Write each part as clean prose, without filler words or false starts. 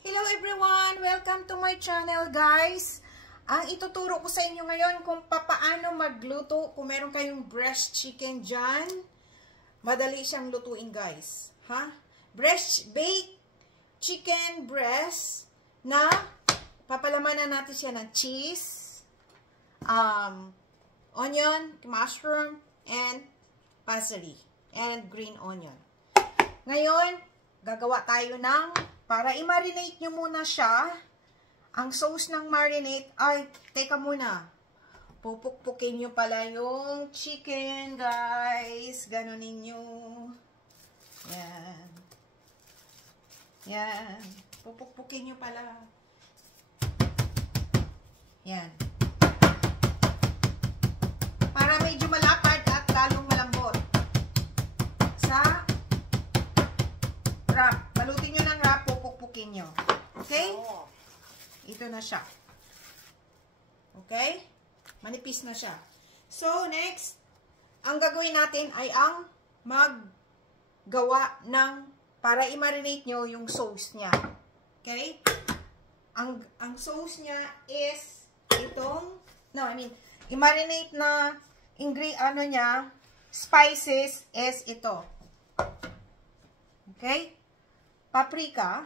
Hello everyone! Welcome to my channel guys! Ang ituturo ko sa inyo ngayon kung paano magluto. Kung meron kayong breast chicken dyan, madali siyang lutuin guys. Ha? Baked chicken breast na papalamanan natin siya ng cheese, onion, mushroom, and parsley, and green onion. Ngayon, gagawa tayo ng para i-marinate nyo muna siya. Ang sauce ng marinate ay, teka muna. Pupukpukin nyo pala yung chicken, guys. Ganunin nyo. Yan. Yan. Pupukpukin nyo pala. Yan. Para medyo malapad at lalong malambot. Sa wrap. Balutin nyo ng wrap. Pupukpukin nyo. Okay? Ito na siya. Okay? Manipis na siya. So, next, ang gagawin natin ay ang maggawa ng, para i-marinate nyo yung sauce niya. Okay? Ang sauce niya is itong, i-marinate na spices is ito. Okay? Paprika,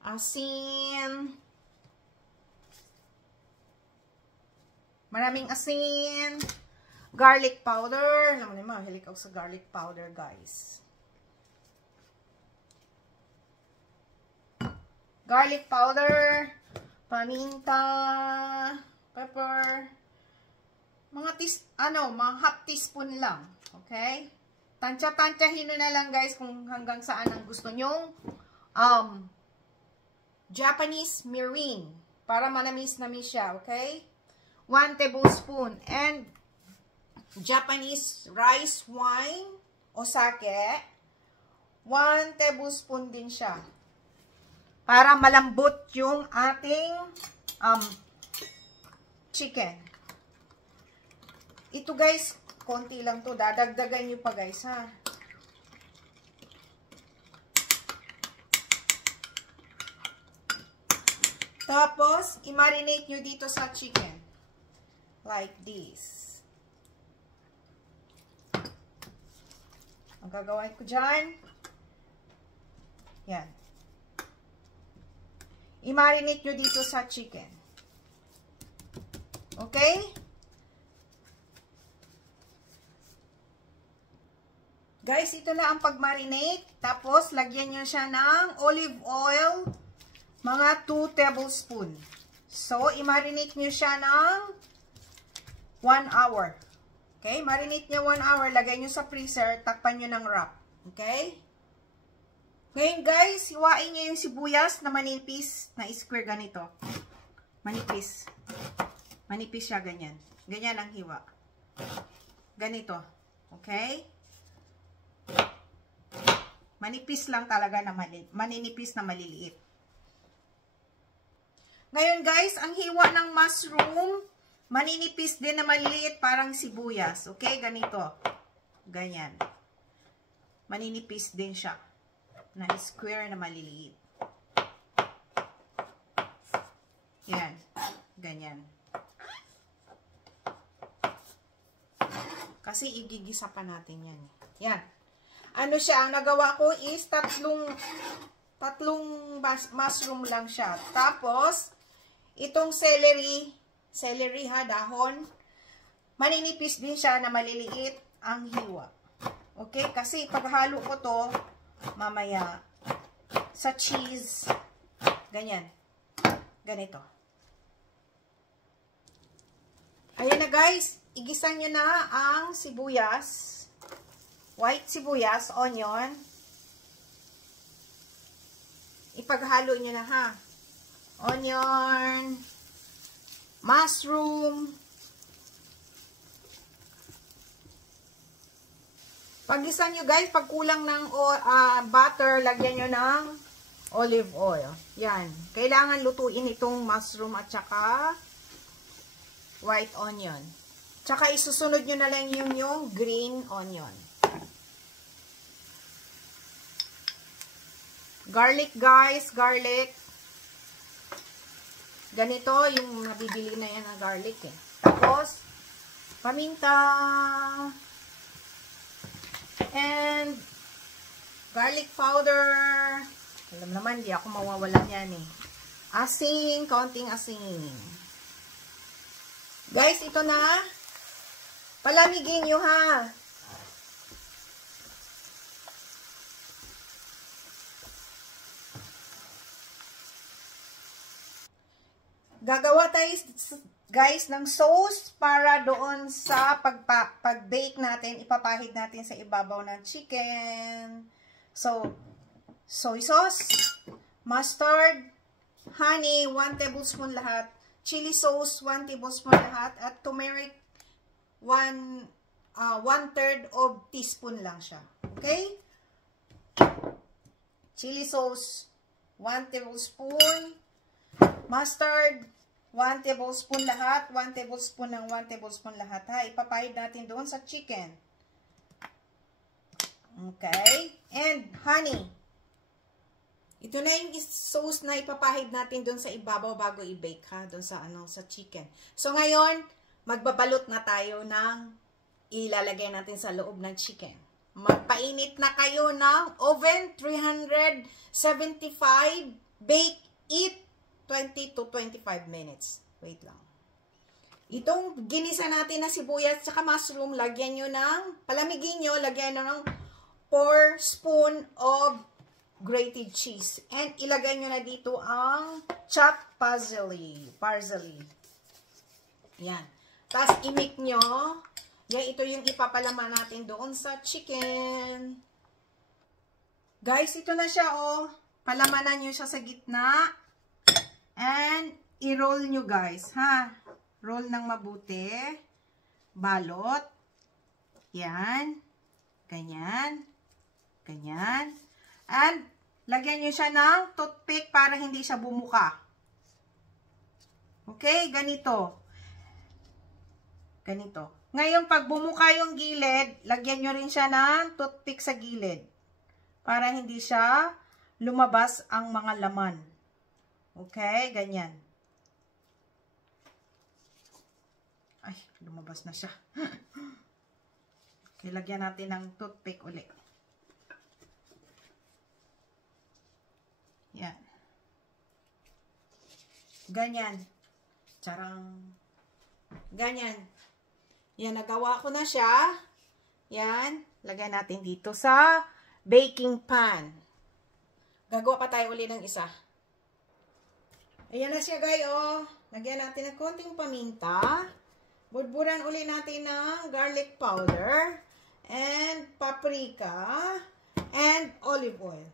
asin, maraming asin, garlic powder. Alam mo naman, mahilig ako sa garlic powder, guys. Garlic powder, paminta, pepper, mga half teaspoon lang. Okay? Tansya-tansyahin nyo na lang guys kung hanggang saan ang gusto nyong Japanese mirin para manamis-namis siya, okay? 1 tablespoon and Japanese rice wine o sake 1 tablespoon din siya para malambot yung ating chicken. Ito guys, konti lang to. Dadagdagan nyo pa guys, ha. Tapos, i-marinate nyo dito sa chicken. Like this. Ang gagawin ko dyan. Yan. I-marinate nyo dito sa chicken. Okay? Guys, ito na ang pag-marinate. Tapos, lagyan nyo siya ng olive oil, mga 2 tablespoon. So, i-marinate nyo siya ng 1 hour. Okay? Marinate nyo 1 hour. Lagay nyo sa freezer. Takpan nyo ng wrap. Okay? Ngayon, guys, hiwain nyo yung sibuyas na manipis na square ganito. Manipis. Manipis siya, ganyan. Ganyan ang hiwa. Ganito. Okay? Manipis lang talaga na maninipis na maliliit. Ngayon guys, ang hiwa ng mushroom, maninipis din na maliliit parang sibuyas. Okay, ganito. Ganyan. Maninipis din siya. Na square na maliliit. Yan. Ganyan. Kasi igigisa pa natin yan. Yan. Ano siya, ang nagawa ko is tatlong mushroom lang siya. Tapos, itong celery ha, dahon, maninipis din siya na maliliit ang hiwa. Okay, kasi paghalo ko to, mamaya, sa cheese, ganyan, ganito. Ayan na guys, igisan nyo na ang sibuyas. White sibuyas, onion. Ipaghalo nyo na ha. Onion, mushroom. Pag-isa nyo guys, pag kulang ng butter, lagyan nyo ng olive oil. Yan. Kailangan lutuin itong mushroom at saka white onion. Tsaka isusunod nyo na lang yung green onion. Garlic guys, garlic. Ganito yung nabibili na yan ng garlic eh. Tapos, paminta. And, garlic powder. Alam naman, di ako mawawalan yan eh. Asin, kaunting asin. Guys, ito na. Palamigin nyo ha. Gagawa tayo, guys, ng sauce para doon sa pag-bake natin, ipapahid natin sa ibabaw ng chicken. So, soy sauce, mustard, honey, 1 tablespoon lahat, chili sauce, 1 tablespoon lahat, at turmeric, 1/3 of teaspoon lang siya. Okay? Chili sauce, 1 tablespoon, mustard, 1 tablespoon lahat, 1 tablespoon ng 1 tablespoon lahat, ha. Ipapahid natin doon sa chicken. Okay? And honey. Ito na yung sauce na ipapahid natin doon sa ibabaw bago i-bake, ha, doon sa sa chicken. So ngayon, magbabalot na tayo ng ilalagay natin sa loob ng chicken. Magpainit na kayo ng oven 375, bake it 20 to 25 minutes. Wait lang. Itong ginisa natin na sibuyas at mushroom, lagyan nyo ng, palamigin nyo, lagyan nyo ng 4 spoon of grated cheese. And ilagay nyo na dito ang chopped parsley. Yan. Tapos imik nyo. Yan, ito yung ipapalaman natin doon sa chicken. Guys, ito na siya, oh. Palamanan nyo siya sa gitna. And, i-roll nyo guys, ha? Roll ng mabuti. Balot. Yan. Ganyan. Ganyan. And, lagyan nyo siya ng toothpick para hindi siya bumuka. Okay? Ganito. Ganito. Ngayon, pag bumuka yung gilid, lagyan nyo rin siya ng toothpick sa gilid. Para hindi siya lumabas ang mga laman. Okay, ganyan. Ay, lumabas na siya. Okay, lagyan natin ng toothpick ulit. Yan. Ganyan. Charang. Ganyan. Yan, nagawa ko na siya. Yan. Lagyan natin dito sa baking pan. Gagawa pa tayo ulit ng isa. Ayan na siya, guys, oh. Lagyan natin ng konting paminta. Budburan ulit natin ng garlic powder. And paprika. And olive oil.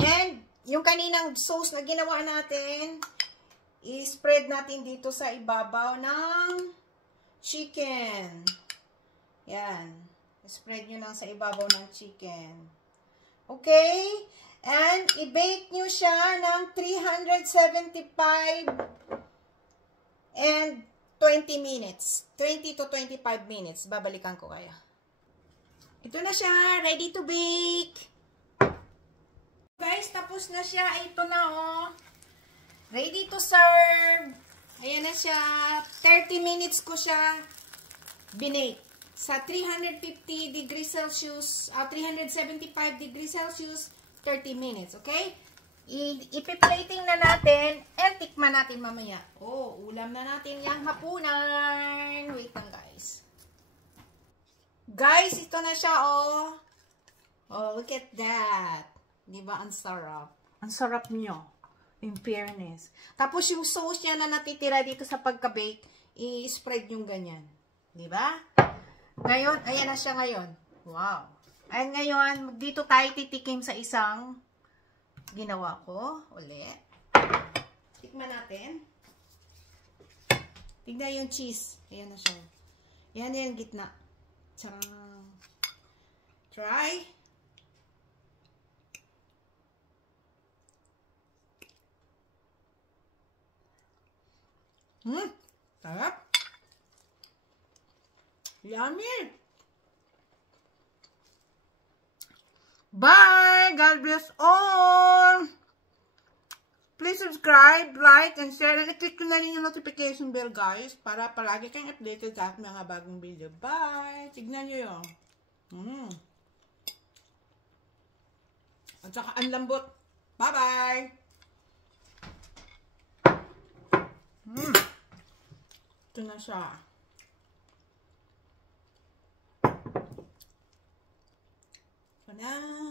And yung kaninang sauce na ginawa natin, i-spread natin dito sa ibabaw ng chicken. Yan. Spread nyo lang sa ibabaw ng chicken. Okay? And, i-bake nyo siya ng 375 and 20 minutes. 20 to 25 minutes. Babalikan ko kaya. Ito na siya. Ready to bake. Guys, tapos na siya. Ito na, oh. Ready to serve. Ayan na siya. 30 minutes ko siya binake. Sa 350 degrees Celsius, 375 degrees Celsius, 30 minutes, okay? Ipi-plating na natin and tikman natin mamaya. Oh, ulam na natin yung hapunan. Wait lang, guys. Guys, ito na siya, oh. Oh, look at that. Diba, ang sarap. Ang sarap nyo. In fairness. Tapos, yung sauce niya na natitira dito sa pagka-bake, i-spread yung ganyan. Diba? Ngayon, ayan na siya ngayon. Wow. Ay, ngayon, dito tayo titikim sa isang ginawa ko. Ulit. Tikman natin. Tignan yung cheese. Ayan na siya. Ayan na yung gitna. Tsarang. Try. Sarap. Yummy. Bye! God bless all! Please subscribe, like, and share. And i-click ko na rin yung notification bell, guys, para palagi kayong updated sa ating mga bagong video. Bye! Tignan nyo yun. At saka ang lambot. Bye-bye! Ito na siya. Ito na.